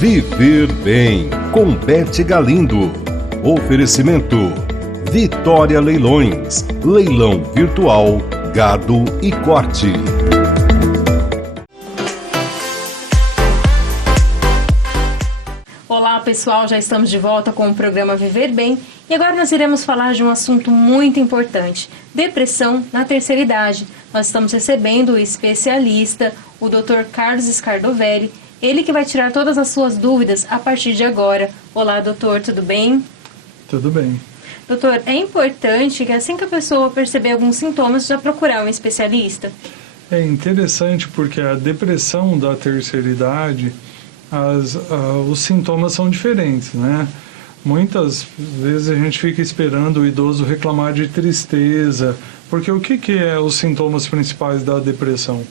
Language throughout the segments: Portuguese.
Viver Bem, com Beth Galindo. Oferecimento: Vitória Leilões, leilão virtual, gado e corte. Olá pessoal, já estamos de volta com o programa Viver Bem e agora nós iremos falar de um assunto muito importante: depressão na terceira idade. Nós estamos recebendo o especialista, o Dr. Carlos Scardovelli, ele que vai tirar todas as suas dúvidas a partir de agora. Olá doutor, tudo bem? Tudo bem. Doutor, é importante que assim que a pessoa perceber alguns sintomas já procurar um especialista? É interessante porque a depressão da terceira idade, os sintomas são diferentes, né? Muitas vezes a gente fica esperando o idoso reclamar de tristeza, porque o que é os sintomas principais da depressão?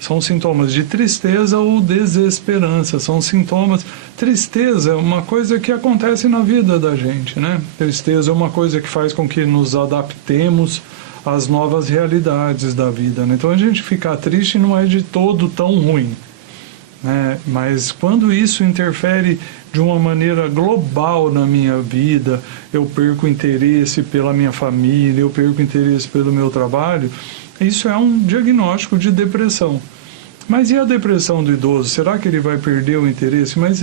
São sintomas de tristeza ou desesperança, são sintomas... Tristeza é uma coisa que acontece na vida da gente, né? Tristeza é uma coisa que faz com que nos adaptemos às novas realidades da vida, né? Então a gente ficar triste não é de todo tão ruim, né? Mas quando isso interfere de uma maneira global na minha vida, eu perco interesse pela minha família, eu perco interesse pelo meu trabalho, isso é um diagnóstico de depressão. Mas e a depressão do idoso? Será que ele vai perder o interesse? Mas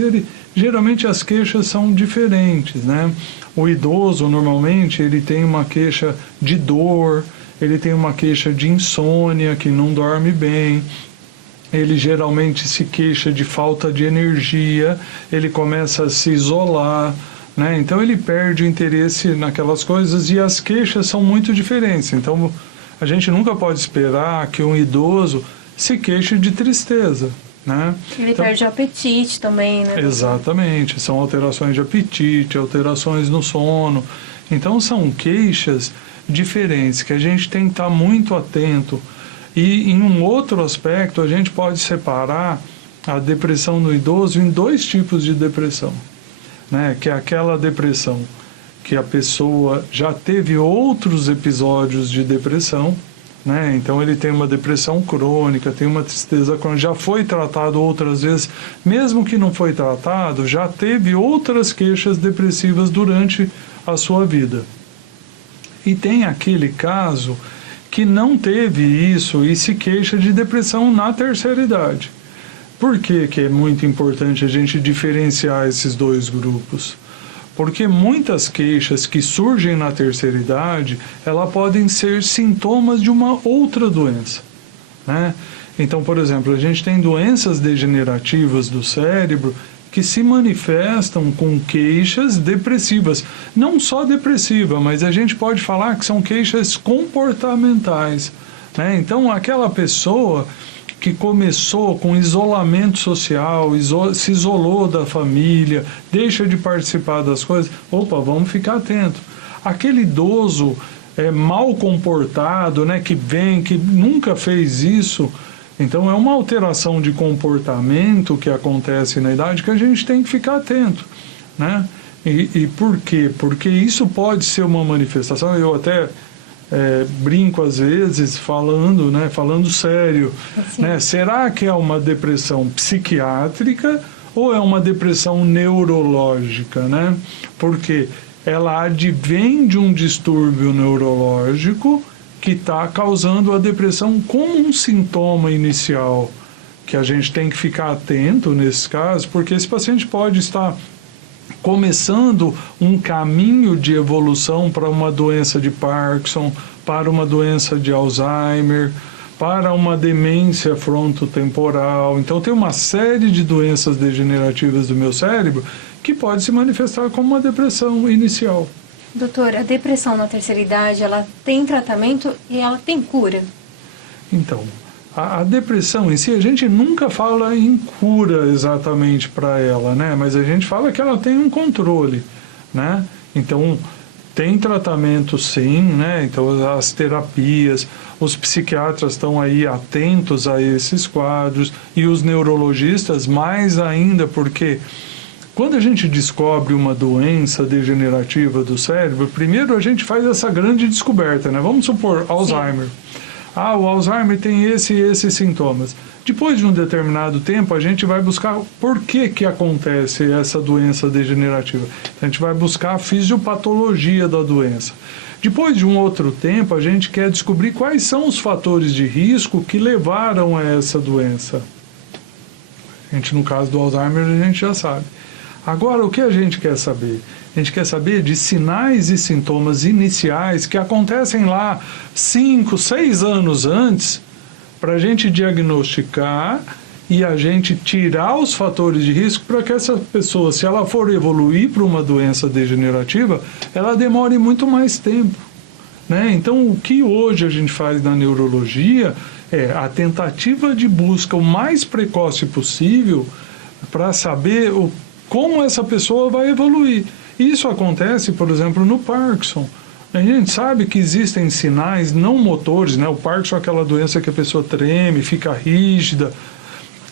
geralmente as queixas são diferentes, né? O idoso, normalmente, ele tem uma queixa de dor, ele tem uma queixa de insônia, que não dorme bem, ele geralmente se queixa de falta de energia, ele começa a se isolar, né? Então ele perde o interesse naquelas coisas e as queixas são muito diferentes. Então a gente nunca pode esperar que um idoso se queixe de tristeza, né? Ele perde o apetite também, né? Exatamente, são alterações de apetite, alterações no sono. Então são queixas diferentes que a gente tem que estar muito atento. E em um outro aspecto, a gente pode separar a depressão no idoso em dois tipos de depressão, né? Que é aquela depressão que a pessoa já teve outros episódios de depressão, né? Então ele tem uma depressão crônica, tem uma tristeza crônica, já foi tratado outras vezes, mesmo que não foi tratado, já teve outras queixas depressivas durante a sua vida. E tem aquele caso que não teve isso e se queixa de depressão na terceira idade. Por que é muito importante a gente diferenciar esses dois grupos? Porque muitas queixas que surgem na terceira idade, elas podem ser sintomas de uma outra doença, né? Então, por exemplo, a gente tem doenças degenerativas do cérebro que se manifestam com queixas depressivas. Não só depressiva, mas a gente pode falar que são queixas comportamentais, né? Então, aquela pessoa que começou com isolamento social, se isolou da família, deixa de participar das coisas, vamos ficar atento. Aquele idoso mal comportado, né, que nunca fez isso, então é uma alteração de comportamento que acontece na idade que a gente tem que ficar atento, né? E por quê? Porque isso pode ser uma manifestação, eu até brinco às vezes falando sério, né? Será que é uma depressão psiquiátrica ou é uma depressão neurológica, né? Porque ela advém de um distúrbio neurológico que está causando a depressão como um sintoma inicial, que a gente tem que ficar atento nesse caso, porque esse paciente pode estar começando um caminho de evolução para uma doença de Parkinson, para uma doença de Alzheimer, para uma demência frontotemporal. Então tem uma série de doenças degenerativas do meu cérebro que pode se manifestar como uma depressão inicial. Doutor, a depressão na terceira idade, ela tem tratamento e ela tem cura? Então, a depressão em si, a gente nunca fala em cura exatamente para ela, né? Mas a gente fala que ela tem um controle, né? Então, tem tratamento sim, né? Então, as terapias, os psiquiatras estão aí atentos a esses quadros e os neurologistas mais ainda, porque quando a gente descobre uma doença degenerativa do cérebro, primeiro a gente faz essa grande descoberta, né? Vamos supor, Alzheimer. O Alzheimer tem esses sintomas. Depois de um determinado tempo, a gente vai buscar por que acontece essa doença degenerativa. A gente vai buscar a fisiopatologia da doença. Depois de um outro tempo, a gente quer descobrir quais são os fatores de risco que levaram a essa doença. A gente, no caso do Alzheimer, a gente já sabe. Agora, o que a gente quer saber? A gente quer saber de sinais e sintomas iniciais que acontecem lá 5, 6 anos antes, para a gente diagnosticar e a gente tirar os fatores de risco para que essa pessoa, se ela for evoluir para uma doença degenerativa, ela demore muito mais tempo, né? Então, o que hoje a gente faz na neurologia é a tentativa de busca o mais precoce possível para saber como essa pessoa vai evoluir. Isso acontece, por exemplo, no Parkinson. A gente sabe que existem sinais não motores, né? O Parkinson é aquela doença que a pessoa treme, fica rígida.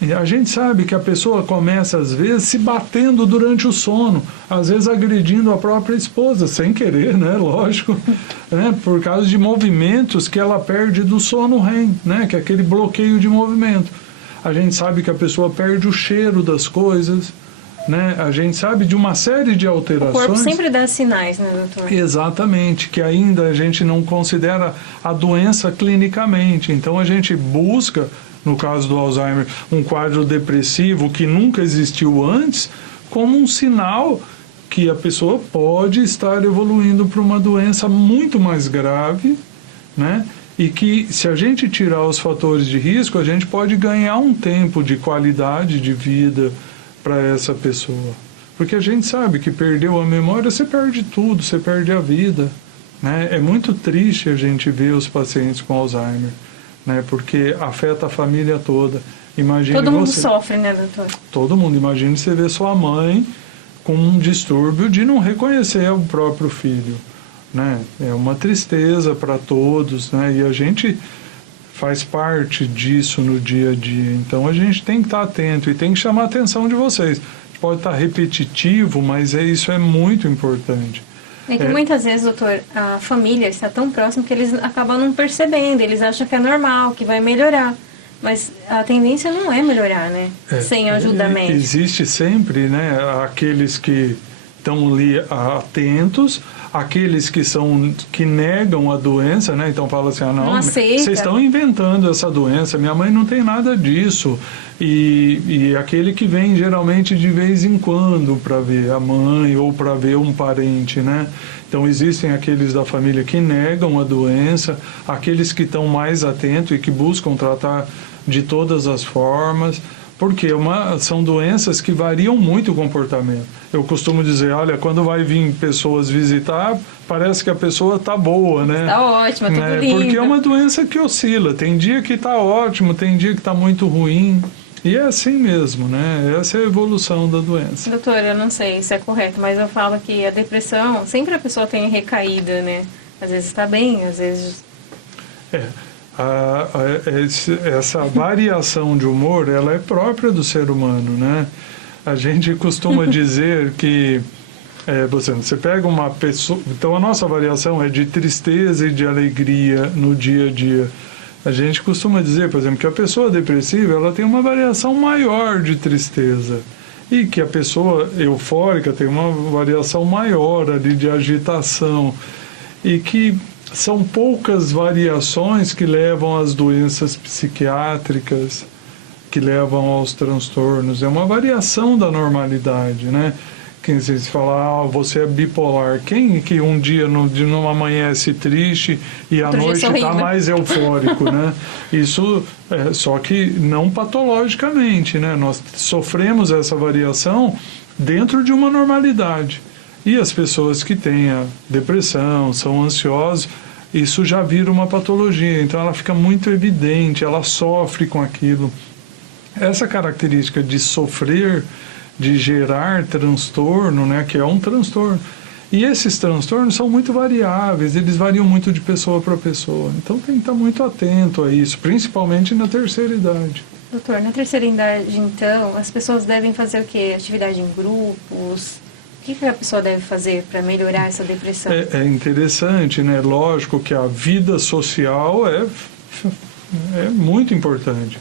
E a gente sabe que a pessoa começa, às vezes, se batendo durante o sono, às vezes agredindo a própria esposa, sem querer, né? Lógico, né? Por causa de movimentos que ela perde do sono REM, né? Que é aquele bloqueio de movimento. A gente sabe que a pessoa perde o cheiro das coisas, né? A gente sabe de uma série de alterações. O corpo sempre dá sinais, né, doutor? Exatamente, que ainda a gente não considera a doença clinicamente. Então a gente busca, no caso do Alzheimer, um quadro depressivo que nunca existiu antes, como um sinal que a pessoa pode estar evoluindo para uma doença muito mais grave, né? E que, se a gente tirar os fatores de risco, a gente pode ganhar um tempo de qualidade de vida para essa pessoa. Porque a gente sabe que perdeu a memória, você perde tudo, você perde a vida, né? É muito triste a gente ver os pacientes com Alzheimer, né? Porque afeta a família toda. Imagine todo mundo você, sofre, né, doutor? Todo mundo. Imagine você ver sua mãe com um distúrbio de não reconhecer o próprio filho, né? É uma tristeza para todos, né? E a gente faz parte disso no dia a dia. Então a gente tem que estar atento e tem que chamar a atenção de vocês. Pode estar repetitivo, mas isso é muito importante. É que muitas vezes, doutor, a família está tão próxima que eles acabam não percebendo, eles acham que é normal, que vai melhorar. Mas a tendência não é melhorar, né? Sem ajuda médica. Existe sempre, né, aqueles que estão ali atentos, aqueles que negam a doença, né? Então fala assim, não vocês estão inventando essa doença, minha mãe não tem nada disso. E aquele que vem geralmente de vez em quando para ver a mãe ou para ver um parente, né? Então existem aqueles da família que negam a doença, aqueles que estão mais atentos e que buscam tratar de todas as formas, porque são doenças que variam muito o comportamento. Eu costumo dizer, olha, quando vai vir pessoas visitar, parece que a pessoa está boa, né? Está ótima, tudo lindo. Porque é uma doença que oscila. Tem dia que está ótimo, tem dia que está muito ruim. E é assim mesmo, né? Essa é a evolução da doença. Doutor, eu não sei se é correto, mas eu falo que a depressão, sempre a pessoa tem recaída, né? Às vezes está bem, às vezes... Essa variação de humor, ela é própria do ser humano, né? A gente costuma dizer que você pega uma pessoa... Então, a nossa variação é de tristeza e de alegria no dia a dia. A gente costuma dizer, por exemplo, que a pessoa depressiva, ela tem uma variação maior de tristeza. E que a pessoa eufórica tem uma variação maior ali de agitação. E que são poucas variações que levam às doenças psiquiátricas, que levam aos transtornos. É uma variação da normalidade, né? Quem se fala, você é bipolar. Quem que um dia não amanhece triste e à noite está mais eufórico, né? Isso, só que não patologicamente, né? Nós sofremos essa variação dentro de uma normalidade. E as pessoas que têm a depressão, são ansiosos, isso já vira uma patologia. Então ela fica muito evidente, ela sofre com aquilo. Essa característica de sofrer, de gerar transtorno, né, que é um transtorno. E esses transtornos são muito variáveis, eles variam muito de pessoa para pessoa. Então tem que estar muito atento a isso, principalmente na terceira idade. Doutor, na terceira idade, então, as pessoas devem fazer o quê? Atividade em grupos? O que a pessoa deve fazer para melhorar essa depressão? É interessante, né? Lógico que a vida social é muito importante.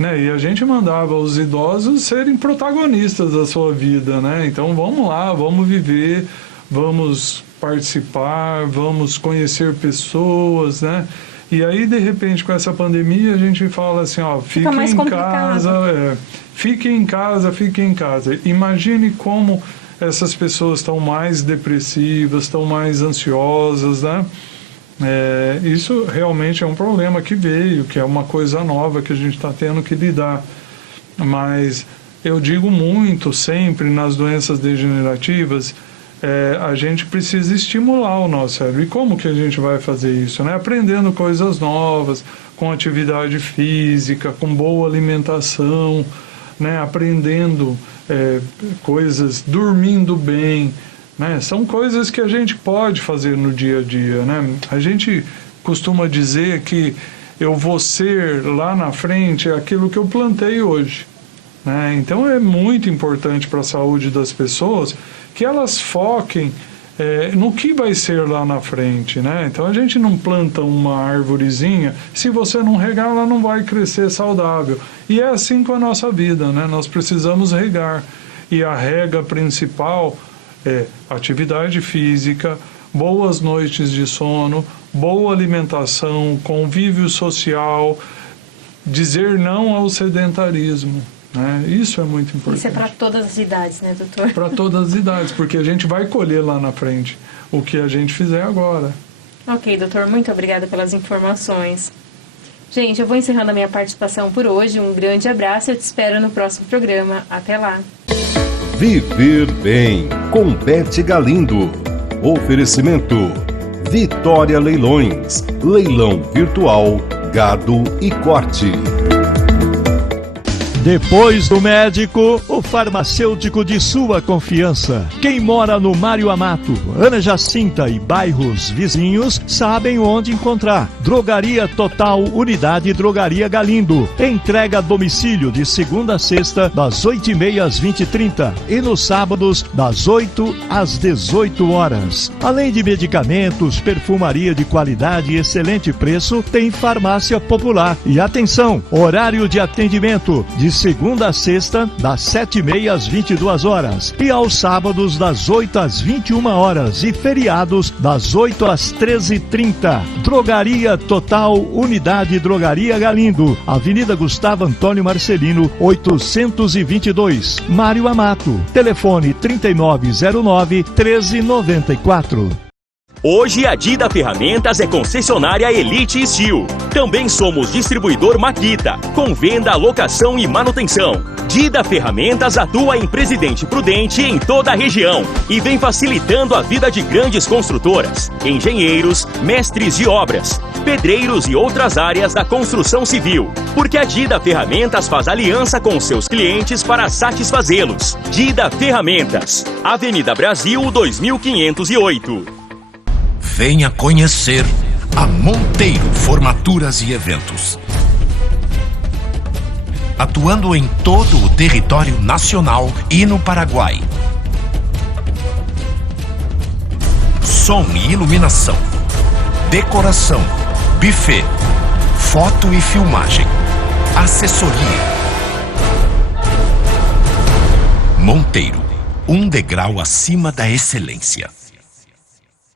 né? E a gente mandava os idosos serem protagonistas da sua vida, né? Então vamos lá, vamos viver, vamos participar, vamos conhecer pessoas, né? E aí, de repente, com essa pandemia, a gente fala assim, ó, fiquem em casa, fiquem em casa, fiquem em casa. Imagine como essas pessoas estão mais depressivas, estão mais ansiosas, né? Isso realmente é um problema que veio, que é uma coisa nova que a gente está tendo que lidar. Mas eu digo muito, sempre, nas doenças degenerativas, a gente precisa estimular o nosso cérebro. E como que a gente vai fazer isso, né? Aprendendo coisas novas, com atividade física, com boa alimentação, né? Aprendendo coisas, dormindo bem, né? São coisas que a gente pode fazer no dia a dia, né? A gente costuma dizer que eu vou ser lá na frente aquilo que eu plantei hoje, né? Então é muito importante para a saúde das pessoas que elas foquem no que vai ser lá na frente, né? Então a gente não planta uma árvorezinha, se você não regar, ela não vai crescer saudável. E é assim com a nossa vida, né? Nós precisamos regar. E a rega principal é atividade física, boas noites de sono, boa alimentação, convívio social, dizer não ao sedentarismo. Isso é muito importante. Isso é para todas as idades, né, doutor? Para todas as idades, porque a gente vai colher lá na frente o que a gente fizer agora. Ok, doutor, muito obrigada pelas informações. Gente, eu vou encerrando a minha participação por hoje. Um grande abraço e eu te espero no próximo programa. Até lá. Viver Bem, com Beth Galindo. Oferecimento: Vitória Leilões, leilão virtual, gado e corte. Depois do médico, o farmacêutico de sua confiança. Quem mora no Mário Amato, Ana Jacinta e bairros vizinhos sabem onde encontrar. Drogaria Total Unidade Drogaria Galindo. Entrega a domicílio de segunda a sexta, das 8h30 às 20h30 e nos sábados, das 8 às 18 horas. Além de medicamentos, perfumaria de qualidade e excelente preço, tem farmácia popular. E atenção, horário de atendimento de segunda a sexta, das 7h30 às 22 horas. E aos sábados, das 8 às 21 horas. E feriados, das 8 às 13h30. Drogaria Total Unidade Drogaria Galindo. Avenida Gustavo Antônio Marcelino, 822. Mário Amato. Telefone 3909-1394. Hoje a Dida Ferramentas é concessionária Elite Steel. Também somos distribuidor Makita, com venda, locação e manutenção. Dida Ferramentas atua em Presidente Prudente em toda a região e vem facilitando a vida de grandes construtoras, engenheiros, mestres de obras, pedreiros e outras áreas da construção civil. Porque a Dida Ferramentas faz aliança com seus clientes para satisfazê-los. Dida Ferramentas, Avenida Brasil 2508. Venha conhecer a Monteiro Formaturas e Eventos. Atuando em todo o território nacional e no Paraguai. Som e iluminação, decoração, buffet, foto e filmagem, assessoria. Monteiro, um degrau acima da excelência.